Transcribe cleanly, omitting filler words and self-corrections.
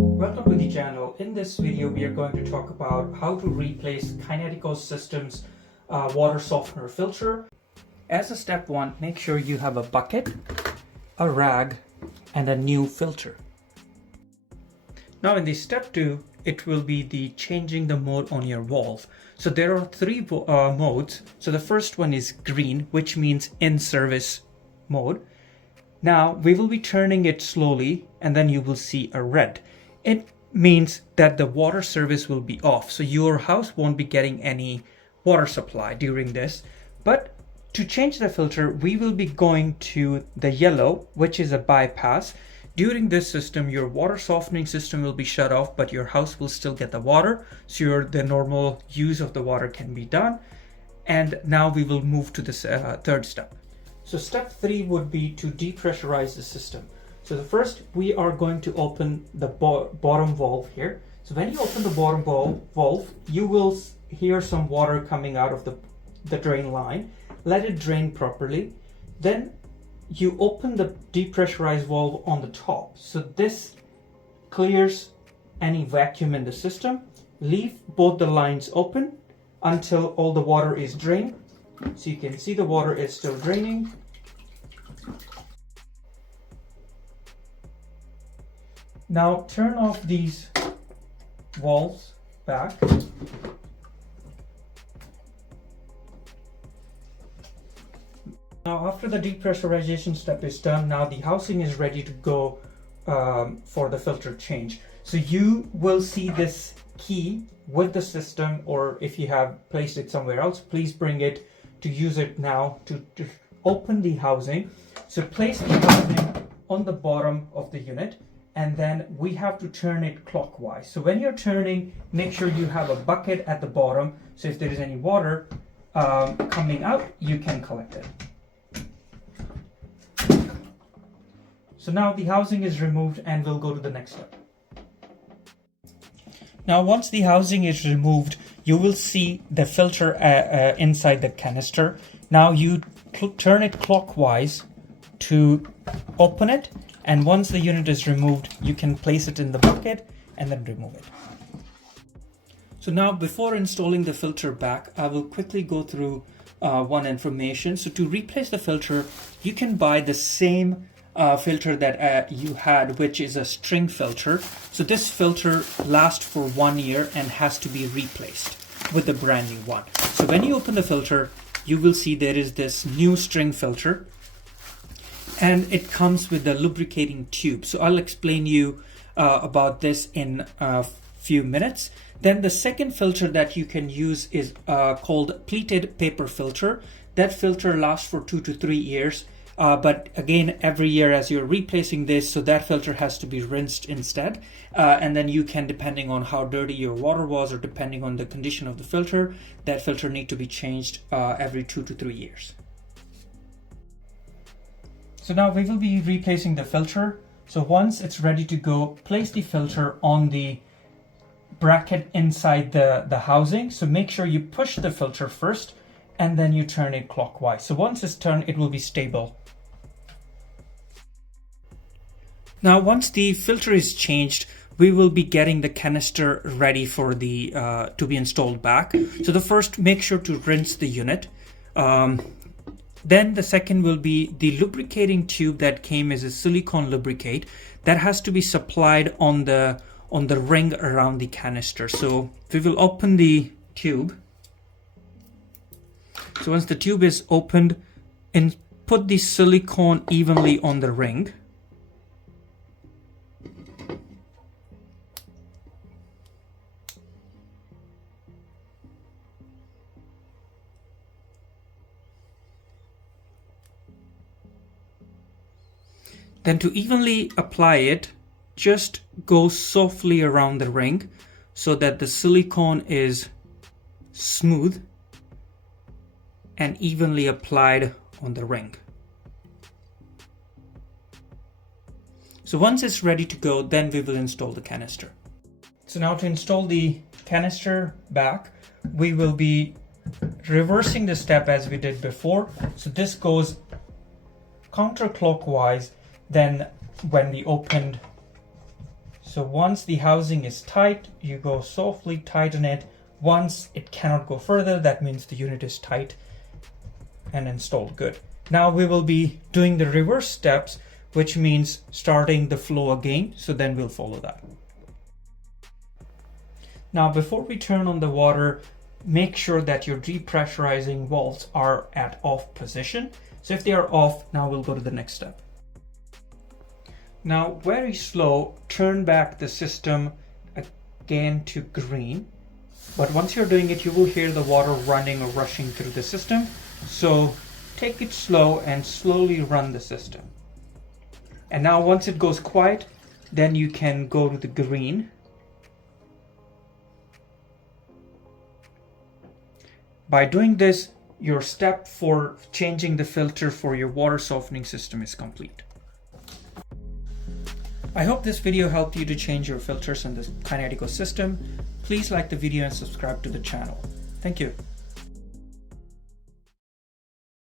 welcome to the channel. In this video, we are going to talk about how to replace Kinetico system's water softener filter. As a step one, make sure you have a bucket, a rag, and a new filter. Now in the step two, it will be the changing the mode on your valve. So there are three modes. So the first one is green, which means in service mode. Now we will be turning it slowly and then you will see a red. It means that the water service will be off. So your house won't be getting any water supply during this. But to change the filter, we will be going to the yellow, which is a bypass. During this system, your water softening system will be shut off, but your house will still get the water. So the normal use of the water can be done. And now we will move to this third step. So step three would be to depressurize the system. So the first, we are going to open the bottom valve here. So when you open the bottom valve, you will hear some water coming out of the drain line. Let it drain properly. Then you open the depressurized valve on the top. So this clears any vacuum in the system. Leave both the lines open until all the water is drained. So you can see the water is still draining. Now turn off these valves back. Now after the depressurization step is done, now the housing is ready to go for the filter change. So you will see this key with the system, or if you have placed it somewhere else, please bring it to use it now to open the housing. So place the housing on the bottom of the unit, and then we have to turn it clockwise. So when you're turning, make sure you have a bucket at the bottom, so if there is any water coming out, you can collect it. So now the housing is removed and we'll go to the next step. Now once the housing is removed, you will see the filter inside the canister. Now you turn it clockwise to open it, and once the unit is removed, you can place it in the bucket and then remove it. So now before installing the filter back, I will quickly go through one information. So to replace the filter, you can buy the same filter that you had, which is a string filter. So this filter lasts for 1 year and has to be replaced with a brand new one. So when you open the filter, you will see there is this new string filter, and it comes with a lubricating tube. So I'll explain you about this in a few minutes. Then the second filter that you can use is called pleated paper filter. That filter lasts for 2 to 3 years. But again, every year as you're replacing this, so that filter has to be rinsed instead. And then you can, depending on how dirty your water was or depending on the condition of the filter, that filter need to be changed every 2 to 3 years. So now we will be replacing the filter. So once it's ready to go, place the filter on the bracket inside the housing. So make sure you push the filter first and then you turn it clockwise. So once it's turned, it will be stable. Now, once the filter is changed, we will be getting the canister ready for the to be installed back. So the first, make sure to rinse the unit. Then the second will be the lubricating tube that came as a silicone lubricate that has to be supplied on the ring around the canister. So we will open the tube. So once the tube is opened, and put the silicone evenly on the ring. Then to evenly apply it, just go softly around the ring so that the silicone is smooth and evenly applied on the ring. So once it's ready to go, then we will install the canister. So now to install the canister back, we will be reversing the step as we did before. So this goes counterclockwise then when we opened So once the housing is tight, you go softly tighten it. Once it cannot go further, that means the unit is tight and installed good. Now we will be doing the reverse steps, which means starting the flow again. So then we'll follow that. Now before we turn on the water, make sure that your depressurizing valves are at off position. So if they are off, now we'll go to the next step. Now very slow, turn back the system again to green. But once you're doing it, you will hear the water running or rushing through the system. So take it slow and slowly run the system. And now once it goes quiet, then you can go to the green. By doing this, your step for changing the filter for your water softening system is complete. I hope this video helped you to change your filters in the Kinetico system. Please like the video and subscribe to the channel. Thank you.